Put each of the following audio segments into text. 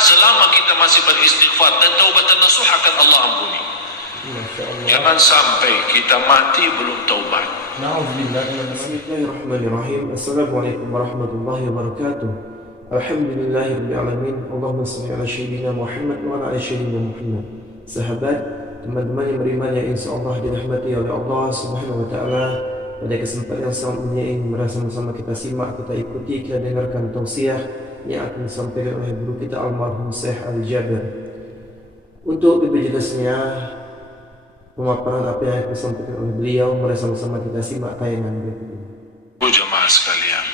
selama kita masih beristighfar dan taubatan nasuh akan Allah ampuni. Jangan sampai kita mati belum taubat. Bismillahirrahmanirrahim. Assalamualaikum warahmatullahi wabarakatuh. Alhamdulillahirabbil alamin. Allahumma shalli ala sayyidina Muhammad wa ala ali sayyidina Muhammad. Sahabat, teman-teman yang beriman yang insyaallah dirahmati oleh Allah Subhanahu wa taala, pada kesempatan yang sangat mulia ini mari sama-sama kita simak, kita ikuti, kita dengarkan tausiah yang akan disampaikan oleh guru kita almarhum Syekh Al-Jabir. Untuk lebih jelasnya pemaparan apa yang akan disampaikan oleh beliau, mari sama-sama kita simak tayangan berikut ini. Jemaah sekalian,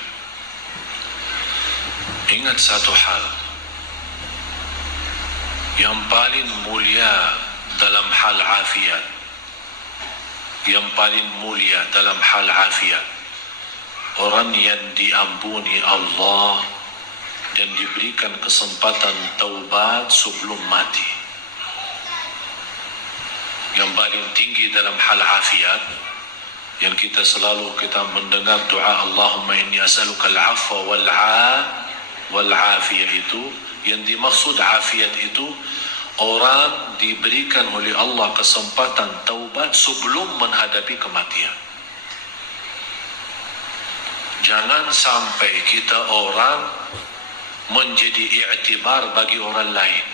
ingat satu hal yang paling mulia dalam hal afiat, yang paling mulia dalam hal afiat, orang yang diampuni Allah dan diberikan kesempatan taubat sebelum mati. Yang paling tinggi dalam hal afiat, yang kita selalu mendengar doa Allahumma inni as'aluka al-'afwa wal-'afiyah, itu yang dimaksud afiat itu orang diberikan oleh Allah kesempatan taubat sebelum menghadapi kematian. Jangan sampai kita orang menjadi i'tibar bagi orang lain.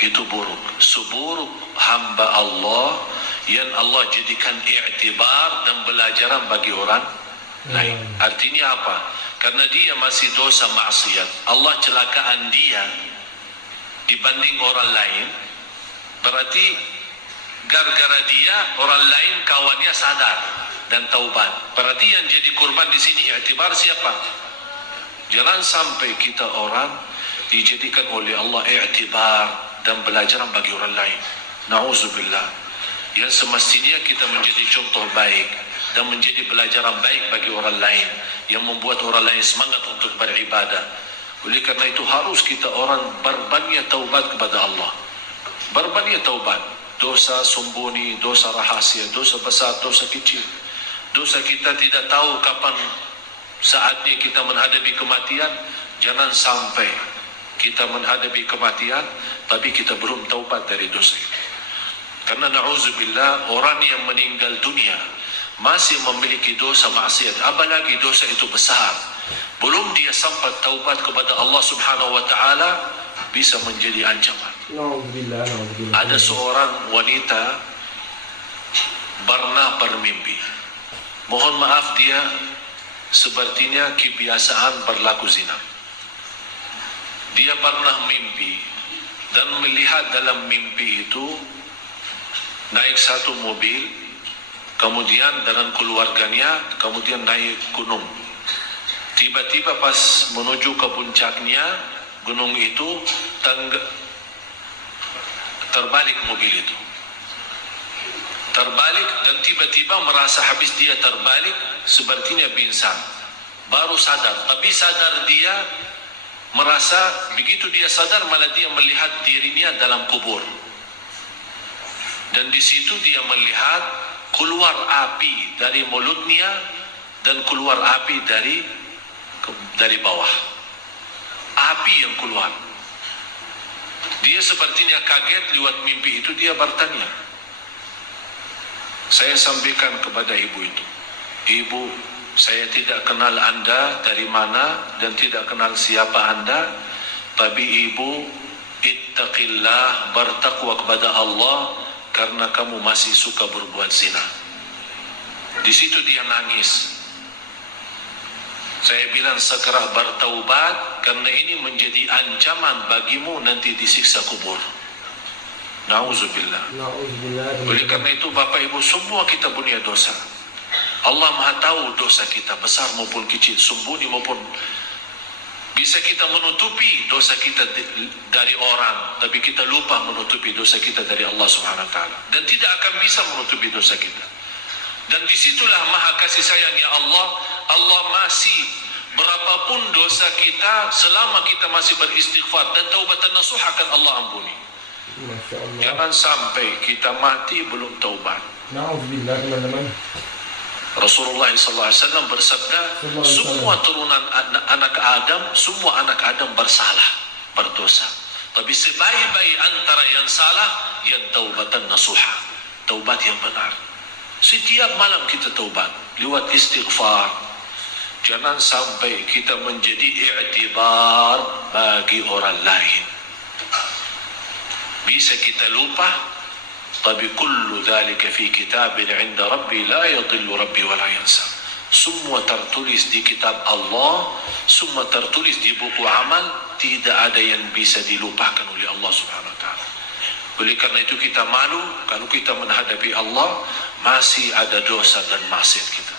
Itu buruk. Seburuk hamba Allah yang Allah jadikan i'tibar dan belajaran bagi orang lain. Artinya apa? Karena dia masih dosa maksiat, Allah celakaan dia dibanding orang lain. Berarti gara-gara dia orang lain kawannya sadar dan taubat. Berarti yang jadi korban di sini i'tibar siapa? Jangan sampai kita orang dijadikan oleh Allah i'tibar dan belajaran bagi orang lain. Na'udzubillah. Yang semestinya kita menjadi contoh baik dan menjadi pelajaran baik bagi orang lain, yang membuat orang lain semangat untuk beribadah. Oleh karena itu harus kita orang berbanyak taubat kepada Allah. Berbanyak taubat. Dosa sembunyi, dosa rahasia, dosa besar, dosa kecil. Dosa kita tidak tahu kapan saatnya kita menghadapi kematian. Jangan sampai kita menghadapi kematian tapi kita belum taubat dari dosa itu. Karena na'udzubillah, orang yang meninggal dunia masih memiliki dosa maksiat, apalagi dosa itu besar, belum dia sampai taubat kepada Allah Subhanahu wa taala, bisa menjadi ancaman. Ada seorang wanita pernah bermimpi. Mohon maaf, dia sepertinya kebiasaan berlaku zina. Dia pernah mimpi dan melihat dalam mimpi itu naik satu mobil, kemudian dengan keluarganya, kemudian naik gunung. Tiba-tiba pas menuju ke puncaknya gunung itu, terbalik mobil itu. Terbalik dan tiba-tiba merasa habis dia terbalik, sepertinya pingsan. Baru sadar, tapi sadar dia merasa begitu dia sadar malah dia melihat dirinya dalam kubur. Dan di situ dia melihat keluar api dari mulutnya dan keluar api dari bawah. Api yang keluar. Dia sepertinya kaget lewat mimpi itu. Dia bertanya. Saya sampaikan kepada ibu itu, Ibu, saya tidak kenal Anda dari mana dan tidak kenal siapa Anda, tapi Ibu ittaqillah, bertakwa kepada Allah, karena kamu masih suka berbuat zina. Di situ dia nangis. Saya bilang segera bertaubat, karena ini menjadi ancaman bagimu nanti disiksa kubur. Na'udzubillah. Oleh karena itu Bapak Ibu, semua kita punya dosa. Allah Maha tahu dosa kita, besar maupun kecil, sembunyi maupun. Bisa kita menutupi dosa kita dari orang, tapi kita lupa menutupi dosa kita dari Allah Subhanahu wa taala, dan tidak akan bisa menutupi dosa kita. Dan disitulah maha kasih sayangnya Allah. Allah masih, berapapun dosa kita, selama kita masih beristighfar dan taubatan nasuh, akan Allah ampuni. Jangan sampai kita mati belum taubat. Na'udzubillah, teman-teman. Rasulullah SAW bersabda, semua turunan anak Adam, semua anak Adam bersalah. berdosa. Tapi sebaik-baik antara yang salah, yang taubatan nasuha, taubat yang benar. Setiap malam kita taubat lewat istighfar. Jangan sampai kita menjadi i'tibar bagi orang lain. Bisa kita lupa, tapi kullu dhalika fi kitabin 'inda rabbi la yadhillu rabbi wa la yansa. Semua tertulis di kitab Allah, semua tertulis di buku amal, tidak ada yang bisa dilupakan oleh Allah Subhanahu wa taala. Oleh karena itu kita malu kalau kita menghadapi Allah masih ada dosa dan maksiat kita.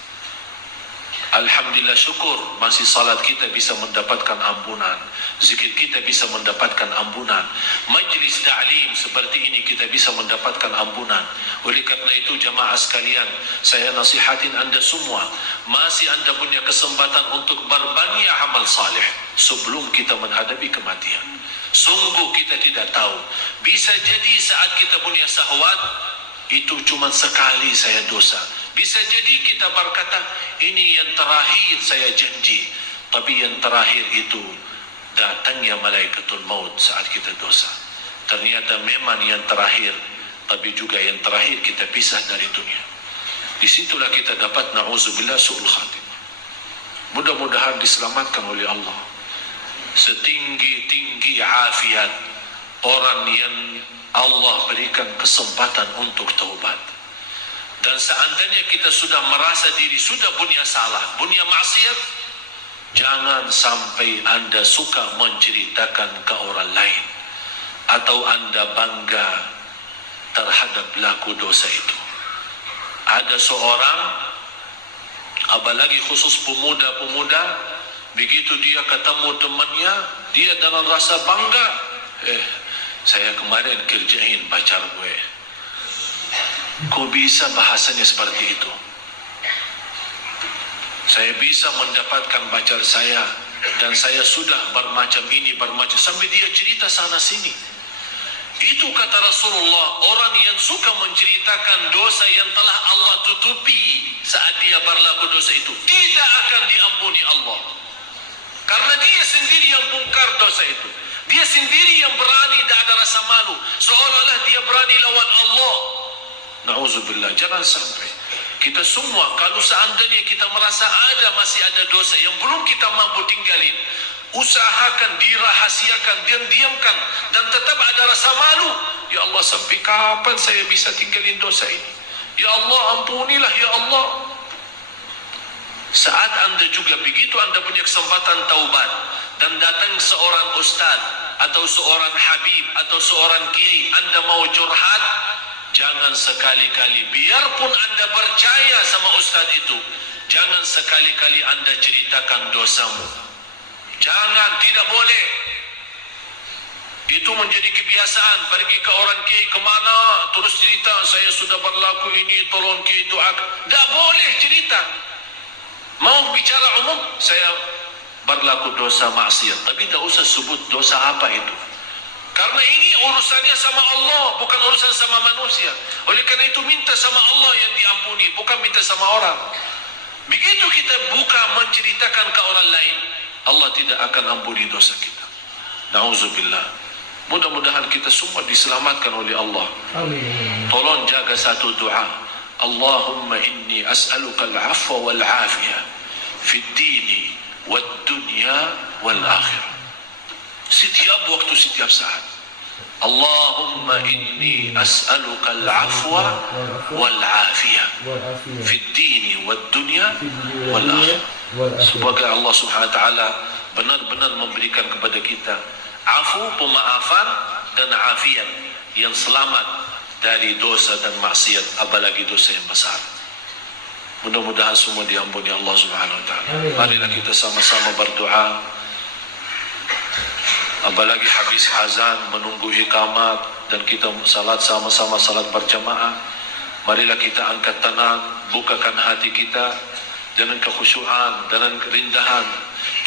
Alhamdulillah, syukur masih salat kita bisa mendapatkan ampunan, zikir kita bisa mendapatkan ampunan, majlis ta'lim seperti ini kita bisa mendapatkan ampunan. Oleh karena itu jamaah sekalian, saya nasihatin anda semua, masih anda punya kesempatan untuk berbanyak amal saleh sebelum kita menghadapi kematian. Sungguh kita tidak tahu, bisa jadi saat kita punya syahwat itu cuma sekali saya dosa. Bisa jadi kita berkata, ini yang terakhir saya janji. Tapi yang terakhir itu datangnya malaikatul maut saat kita dosa. Ternyata memang yang terakhir, tapi juga yang terakhir kita pisah dari dunia. Disitulah kita dapat na'udzubillah su'ul khatimah. Mudah-mudahan diselamatkan oleh Allah. Setinggi-tinggi afiat orang yang Allah berikan kesempatan untuk taubat. Dan seandainya kita sudah merasa diri sudah punya salah, punya maksiat, jangan sampai anda suka menceritakan ke orang lain atau anda bangga terhadap pelaku dosa itu. Ada seorang, apalagi khusus pemuda-pemuda, begitu dia ketemu temannya, dia dengan rasa bangga, saya kemarin kerjain pacar gue. Kok bisa bahasanya seperti itu? Saya bisa mendapatkan pacar saya dan saya sudah bermacam ini, bermacam, sampai dia cerita sana sini. Itu kata Rasulullah, orang yang suka menceritakan dosa yang telah Allah tutupi saat dia berlaku dosa itu tidak akan diampuni Allah. Karena dia sendiri yang bongkar dosa itu. Dia sendiri yang berani, tidak ada rasa malu, seolah-olah dia berani lawan Allah. Na'udzubillah, jangan sampai kita semua, kalau seandainya kita merasa masih ada dosa yang belum kita mampu tinggalin, usahakan dirahasiakan dan diamkan, dan tetap ada rasa malu. Ya Allah, sampai kapan saya bisa tinggalin dosa ini? Ya Allah, ampunilah ya Allah. Saat anda juga begitu, anda punya kesempatan taubat dan datang seorang ustaz atau seorang habib atau seorang kiai, anda mau curhat, jangan sekali-kali, biarpun anda percaya sama ustaz itu, jangan sekali-kali anda ceritakan dosamu. Jangan, tidak boleh. Itu menjadi kebiasaan, pergi ke orang kiai kemana, terus cerita, saya sudah berlaku ini, tolong kiai doakan. Tak boleh cerita. Mau bicara umum, saya berlaku dosa maksiat, tapi tak usah sebut dosa apa itu. Karena ini urusannya sama Allah, bukan urusan sama manusia. Oleh karena itu minta sama Allah yang diampuni, bukan minta sama orang. Begitu kita buka menceritakan ke orang lain, Allah tidak akan ampuni dosa kita. Na'udzubillah. Mudah-mudahan kita semua diselamatkan oleh Allah. Amin. Tolong jaga satu doa. Allahumma inni as'aluka al-'afwa wal-'afiyah fi ad-dini wad-dunya wal-akhirah. Setiap waktu, setiap saat. Allahumma inni as'aluka al-'afwa wal-'afiyah fi ad-dini wad-dunya wal-akhirah. Semoga Allah Subhanahu wa taala benar-benar memberikan kepada kita afu, pemaafan, dan afiat yang selamat dari dosa dan maksiat, apalagi dosa yang besar. Mudah-mudahan semua diampuni Allah Subhanahu wa taala. Marilah kita sama-sama berdoa. Apalagi habis azan menunggu iqamat dan kita salat sama-sama, salat berjamaah. Marilah kita angkat tangan, bukakan hati kita dengan kekhusyuan, dengan kerindahan,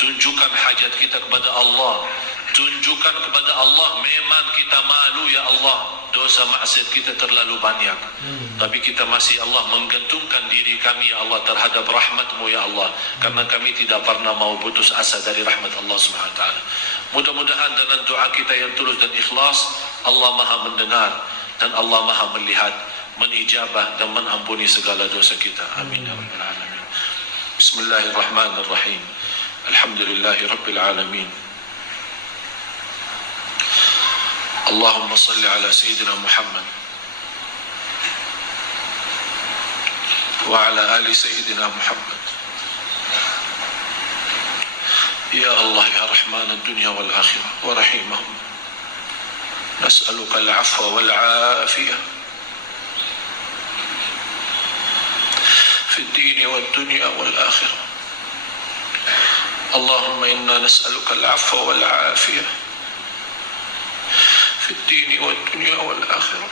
tunjukkan hajat kita kepada Allah. Tunjukkan kepada Allah, memang kita malu ya Allah, dosa maksiat kita terlalu banyak, tapi kita masih Allah menggantungkan diri kami ya Allah terhadap rahmat-Mu ya Allah, karena kami tidak pernah mau putus asa dari rahmat Allah Subhanahu wa taala. Mudah-mudahan dengan doa kita yang tulus dan ikhlas, Allah Maha mendengar dan Allah Maha melihat, menijabah dan mengampuni segala dosa kita. Amin ya rabbal alamin. Bismillahirrahmanirrahim. Alhamdulillahi rabbil alamin. اللهم صل على سيدنا محمد وعلى آل سيدنا محمد. يا الله يا رحمن الدنيا والآخرة ورحيمهم، نسألك العفو والعافية في الدين والدنيا والآخرة. اللهم إنا نسألك العفو والعافية في الدين والدنيا والآخرة.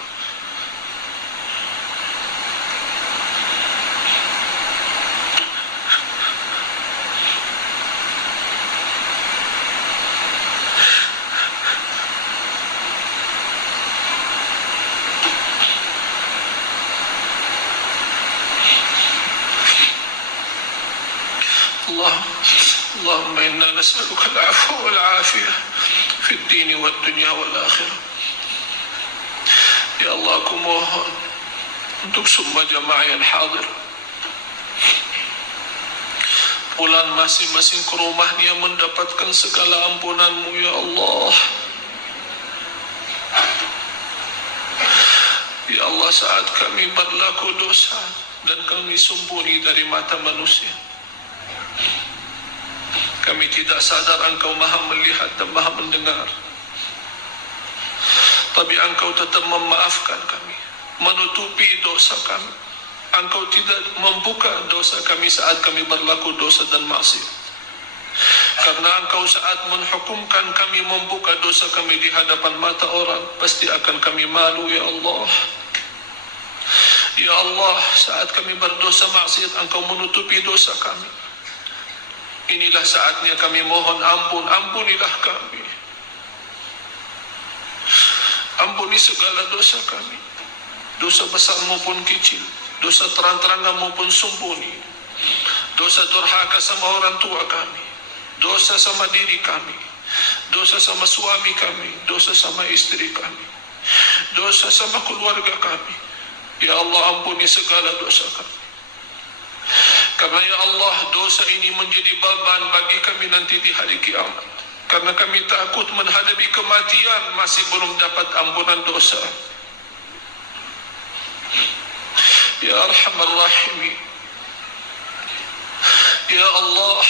اللهم إنا نسألك العفو والعافية في الدين والدنيا والآخرة. Ya Allah, aku mohon untuk semua jamaah yang hadir, pulang masing-masing ke rumahnya mendapatkan segala ampunan-Mu ya Allah. Ya Allah, saat kami berlaku dosa dan kami sembunyi dari mata manusia, kami tidak sadar Engkau Maha melihat dan Maha mendengar, tapi Engkau tetap memaafkan kami, menutupi dosa kami. Engkau tidak membuka dosa kami saat kami berlaku dosa dan maksiat, karena Engkau saat menghukumkan kami membuka dosa kami di hadapan mata orang, pasti akan kami malu ya Allah. Ya Allah, saat kami berdosa maksiat, Engkau menutupi dosa kami. Inilah saatnya kami mohon ampun, ampunilah kami. Ampuni segala dosa kami, dosa besar maupun kecil, dosa terang-terangan maupun sembunyi, dosa durhaka sama orang tua kami, dosa sama diri kami, dosa sama suami kami, dosa sama istri kami, dosa sama keluarga kami. Ya Allah, ampuni segala dosa kami. Karena ya Allah, dosa ini menjadi beban bagi kami nanti di hari kiamat. Karena kami takut menghadapi kematian masih belum dapat ampunan dosa. Ya Arhamar Rahimin, ya Allah,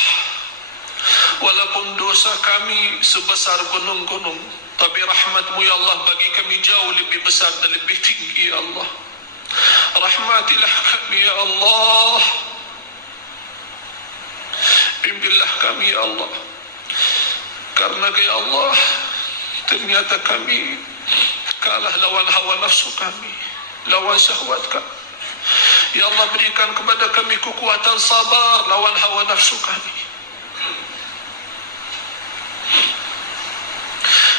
walaupun dosa kami sebesar gunung-gunung, tapi rahmat-Mu ya Allah bagi kami jauh lebih besar dan lebih tinggi ya Allah. Rahmatilah kami ya Allah, bimbinglah kami ya Allah. Karena ya Allah, ternyata kami kalah lawan hawa nafsu kami, lawan syahwat kami. Ya Allah, berikan kepada kami kekuatan sabar lawan hawa nafsu kami.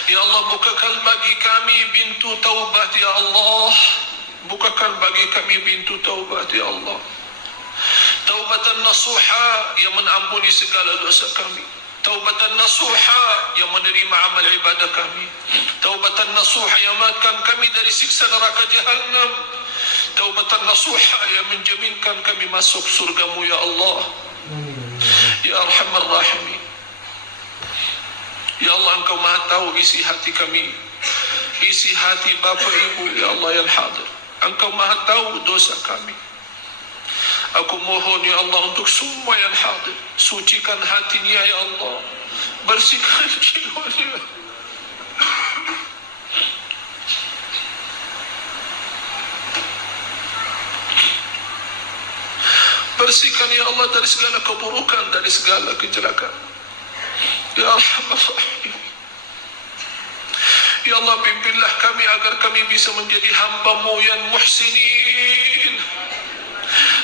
Ya Allah, bukakan bagi kami pintu taubat ya Allah. Bukakan bagi kami pintu taubat ya Allah. Taubatan nasuha yang mengampuni segala dosa kami. Taubatan nasuha yang menerima amal ibadah kami. Taubatan nasuha yang menyelamatkan kami dari siksa neraka jahannam. Taubatan nasuha yang menjaminkan kami masuk surga-Mu ya Allah. Ya Arhamar Rahimin, ya Allah, Engkau Maha tahu isi hati kami, isi hati Bapa Ibu ya Allah yang hadir. Engkau Maha tahu dosa kami. Aku mohon ya Allah untuk semua yang hadir, sucikan hatinya ya Allah, bersihkan jiwanya. Bersihkan ya Allah dari segala keburukan, dari segala kejelekan. Ya Arhamar Rahim, ya Allah, pimpinlah kami agar kami bisa menjadi hamba-Mu yang muhsinin,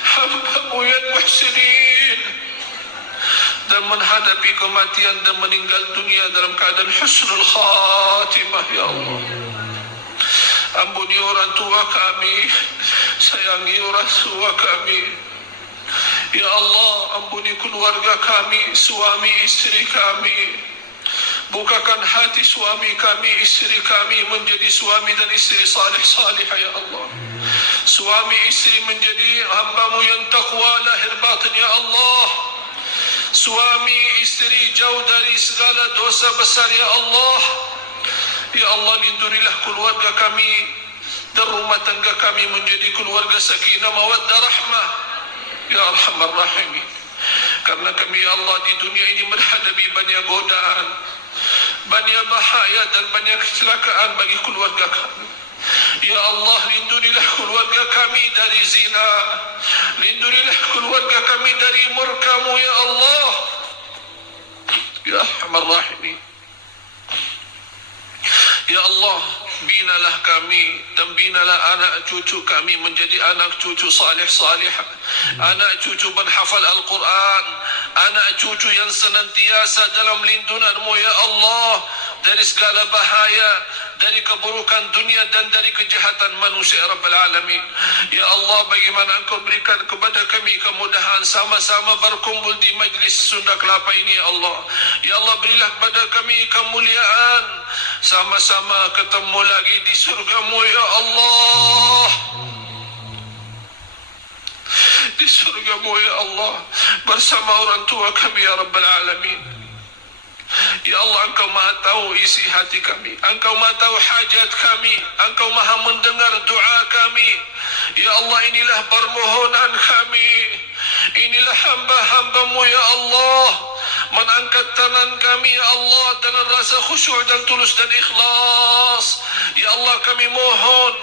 hamba-Mu yang muhsinin, dan menghadapi kematian dan meninggal dunia dalam keadaan husnul khatimah ya Allah. Ampuni orang tua kami, sayangi orang tua kami. Ya Allah, ampuni keluarga kami, suami istri kami. Bukakan hati suami kami, istri kami menjadi suami dan istri salih-salihah ya Allah. Suami istri menjadi hamba-Mu yang taqwa lahir batin ya Allah. Suami istri jauh dari segala dosa besar ya Allah. Ya Allah, lindungilah keluarga kami dan rumah tangga kami menjadi keluarga sakinah mawaddah rahmah ya arhamar rahimin. Karena kami ya Allah di dunia ini menghadapi banyak godaan, banyak bahaya dan banyak kecelakaan bagi keluarga kami. Ya Allah, lindungilah keluarga kami dari zina, lindungilah keluarga kami dari murka-Mu ya Allah ya arhamar rahimin. Ya Allah, binalah kami dan binalah anak cucu kami menjadi anak cucu salih-salih, anak cucu penghafal Al-Quran, anak cucu yang senantiasa dalam lindungan-Mu ya Allah dari segala bahaya, dari keburukan dunia dan dari kejahatan manusia Rabbal Alamin. Ya Allah, bagaimana Engkau berikan kepada kami kemudahan sama-sama berkumpul di majlis Sunda Kelapa ini ya Allah. Ya Allah, berilah kepada kami kemuliaan sama-sama ketemu lagi di surga-Mu ya Allah. Di surga-Mu ya Allah bersama orang tua kami ya Rabbal Alamin. Ya Allah, Engkau maha tahu isi hati kami, Engkau maha tahu hajat kami, Engkau maha mendengar doa kami. Ya Allah, inilah permohonan kami, inilah hamba-hamba-Mu ya Allah. Mengangkat tangan kami ya Allah dengan rasa khusyuk dan tulus dan ikhlas. Ya Allah, kami mohon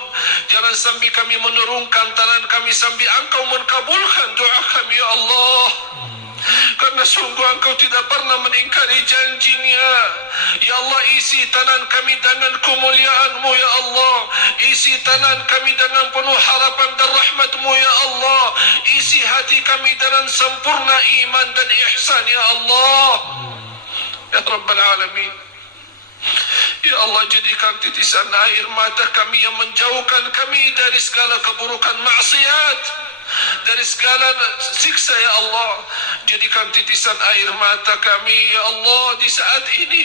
jangan sampai kami menurunkan tangan kami sampai Engkau mengabulkan doa kami ya Allah. Karena sungguh Engkau tidak pernah mengingkari janjinya. Ya Allah, isi tangan kami dengan kemuliaan-Mu ya Allah. Isi tangan kami dengan penuh harapan dan rahmat-Mu ya Allah. Isi hati kami dengan sempurna iman dan ihsan ya Allah ya Rabbal Alamin. Ya Allah, jadikan titisan air mata kami yang menjauhkan kami dari segala keburukan maksiat, dari segala siksa ya Allah. Jadikan titisan air mata kami ya Allah di saat ini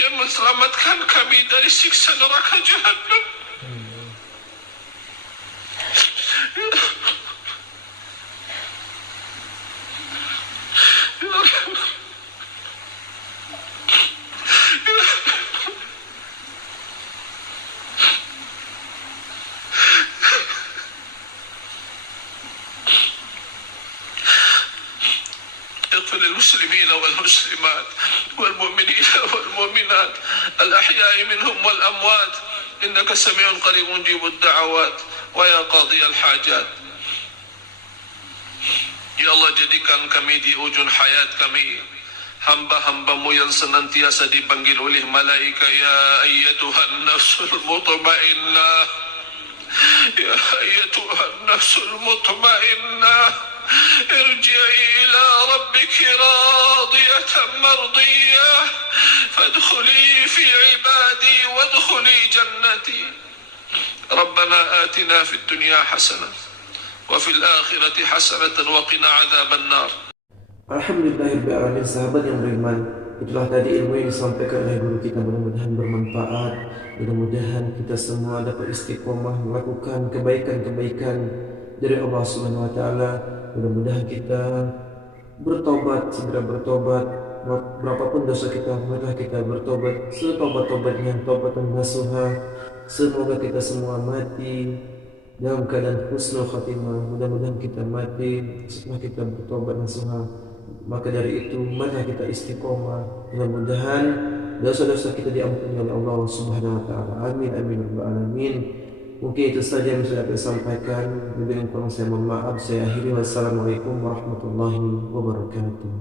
yang menyelamatkan kami dari siksa neraka jahannam. اغفر للمسلمين والمسلمات والمؤمنين والمؤمنات الأحياء منهم والأموات إنك سميع قريب مجيب الدعوات ويا قاضي الحاجات. Ya Allah, jadikan kami di ujung hayat kami hamba-hamba-Mu yang senantiasa dipanggil oleh malaika, ya ayyatuhan nafsul mutmainnah, ya ayyatuhan nafsul mutmainnah, ارجعي إلى ربك راضية مرضية فادخلي في عبادي وادخلي جنتي. ربنا آتنا في الدنيا حسنة وفي الآخرة حسنة وقنا عذاب النار. Alhamdulillahirrahmanirrahim. Sahabat yang beriman, itulah tadi ilmu yang disampaikan oleh guru kita, mudah-mudahan bermanfaat. Mudah-mudahan kita semua dapat istiqomah melakukan kebaikan-kebaikan dari Allah Subhanahu wa taala. Mudah-mudahan kita bertobat, segera bertobat. Berapapun dosa kita, maka kita bertobat setobat-tobatnya, taubatan nasuha. Semoga kita semua mati dalam keadaan husnul khatimah. Mudah-mudahan kita mati setelah kita bertobat nasuha. Maka dari itu, mari kita istiqomah. Mudah-mudahan dosa-dosa kita diampuni oleh Allah Subhanahu wa taala. Amin amin rabbal alamin. Mungkin itu saja yang sudah saya sampaikan. Lebih kurang saya mohon maaf. Saya akhiri. Wassalamualaikum warahmatullahi wabarakatuh.